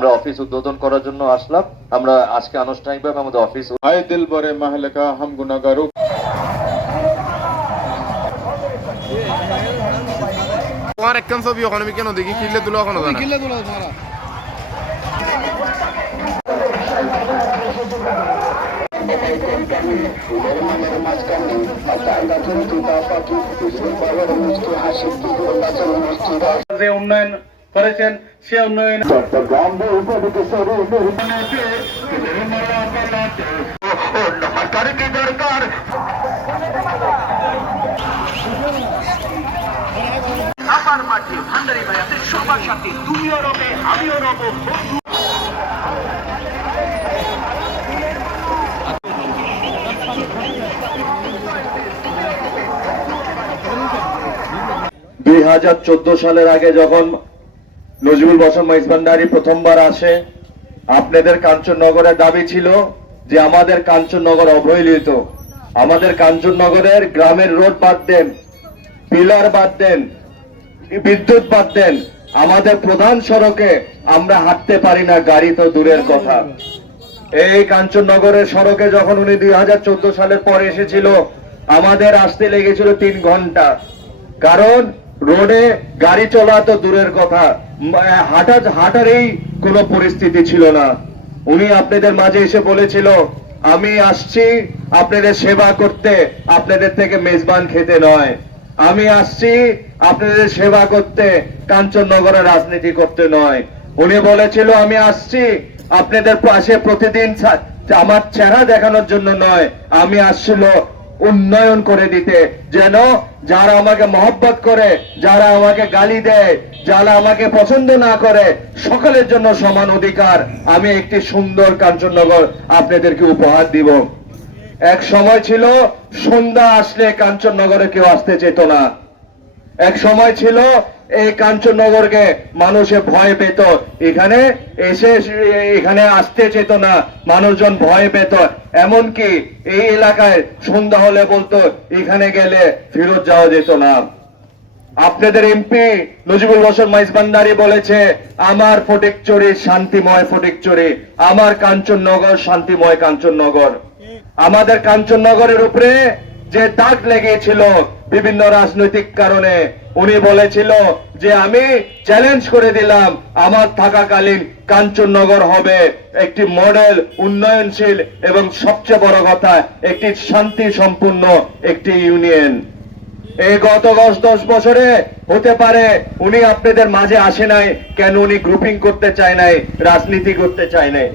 আমরা অফিস উদ্বোধন করার জন্য আসলাম। আমরা আজকে আনুষ্ঠানিকভাবে আমাদের অফিস হায় দিল বরে মাহলেকা হাম গুনাগারু তোমার একখান ছবি ওখানে আমি কেন দেখি? কিনলে তুলো ওখানে জানা কিল্লে তুলো তোমরা। যে উন্নয়ন করেছেন সে উন্নয়ন আমার মাঠে ভান্ডারি ভাইয়াতে সবার সাথে তুমিও রবে আমিও রব বন্ধু দুই হাজার চোদ্দ সালের আগে যখন নজরুল বসন মহিষভান্ডারি প্রথমবার আসে। আপনাদের কাঞ্চননগরের দাবি ছিল যে আমাদের কাঞ্চননগর অবহেলিত। আমাদের কাঞ্চননগরের গ্রামের রোড বাদ দেন, পিলার বাদ দেন, বিদ্যুৎ বাদ দেন, আমাদের প্রধান সড়কে আমরা হাঁটতে পারি না, গাড়ি তো দূরের কথা। এই কাঞ্চননগরের সড়কে যখন উনি দুই হাজার চোদ্দ সালের পরে এসেছিল, আমাদের আসতে লেগেছিল তিন ঘণ্টা। কারণ রোডে গাড়ি চলা তো দূরের কথা। হাঁটা হাঁটারই কোনো পরিস্থিতি ছিল না। উনি আপনাদের মাঝে এসে বলেছিল, আমি আসছি আপনাদের সেবা করতে, আপনাদের থেকে মেজবান খেতে নয়। আমি আসছি আপনাদের সেবা করতে, কাঞ্চননগরে রাজনীতি করতে নয়। উনি বলেছিল, আমি আসছি আপনাদের পাশে প্রতিদিন আমার চেহারা দেখানোর জন্য নয়। আমি আসছিল উন্নয়ন করে দিতে। যেন যারা আমাকে মহব্বত করে, যারা আমাকে গালি দেয়, যারা আমাকে পছন্দ না করে, সকলের জন্য সমান অধিকার। আমি একটি সুন্দর কাঞ্চননগর আপনাদেরকে উপহার দিব। এক সময় ছিল, সন্ধ্যা আসলে কাঞ্চননগরে কেউ আসতে চেত না। এক সময় ছিল এই কাঞ্চননগরকে মানুষে ভয় পেত। এখানে এসে এখানে আসতে চেত না, মানুষজন ভয় পেত। এমনকি এই এলাকায় সন্ধ্যা হলে বলতো, এখানে গেলে ফেরত যাওয়া যেত না। আপনাদের এমপি নজিবুল হোসেন মাইজবান্ডারি বলেছে, আমার ফটিকচুরি শান্তিময় ফটিকচুরি, আমার কাঞ্চননগর শান্তিময় কাঞ্চননগর। আমাদের কাঞ্চননগরের উপরে যে দাগ লেগেছিল বিভিন্ন রাজনৈতিক কারণে উনি বলেছিল যে আমি চ্যালেঞ্জ করে দিলাম, আমার থাকাকালীন কাঞ্চননগর হবে একটি মডেল উন্নয়নশীল এবং সবচেয়ে বড় কথা, একটি শান্তি সম্পূর্ণ একটি ইউনিয়ন এই গত দশ দশ বছরে হতে পারে উনি আপনাদের মাঝে আসে নাই, কেন উনি গ্রুপিং করতে চায় নাই, রাজনীতি করতে চায় নাই।